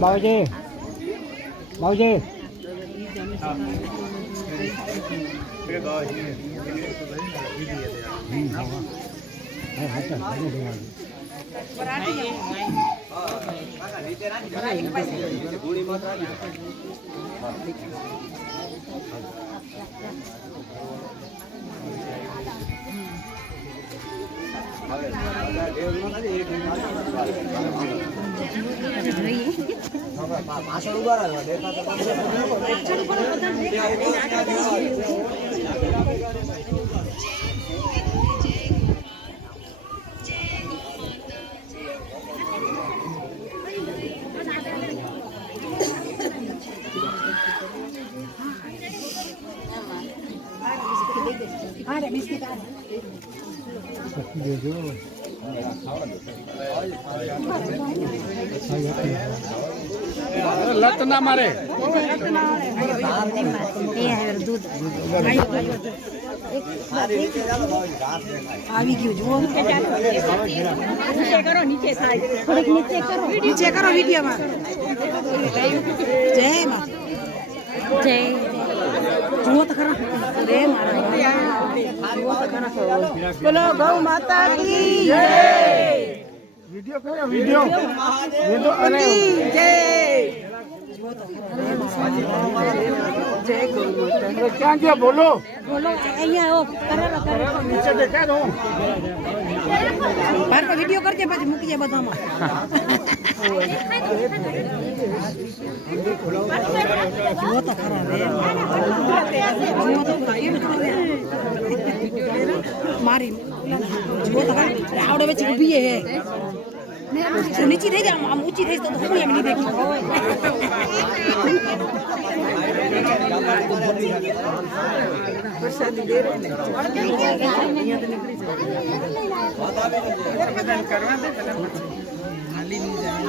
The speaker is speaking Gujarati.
બાઉજી બાઉજી लत ना मारे दूध આવી ગયું જુઓ નીચે કરો નીચે સાઈડ નીચે કરો વિડિયોમાં જય માં જય જુઓ તો ખરા રે મારા બોલો ગૌ માતા કી જય वीडियो करो वीडियो वीडियो अरे जय जय गौ माता क्या क्या बोलो बोलो અહીંયા આવો કરો નીચે દેખા દો બાર કો વિડિયો કરજે પછી મૂકી દે બધામાં જો તો ખરા રે જો તો કાઈ મારી જો તો આવડે વેચી ઊભી હે नीचे रह जा हम ऊंची रह तो हम नहीं देखी प्रसादी दे रहे हैं करवा दे खाली नहीं जाए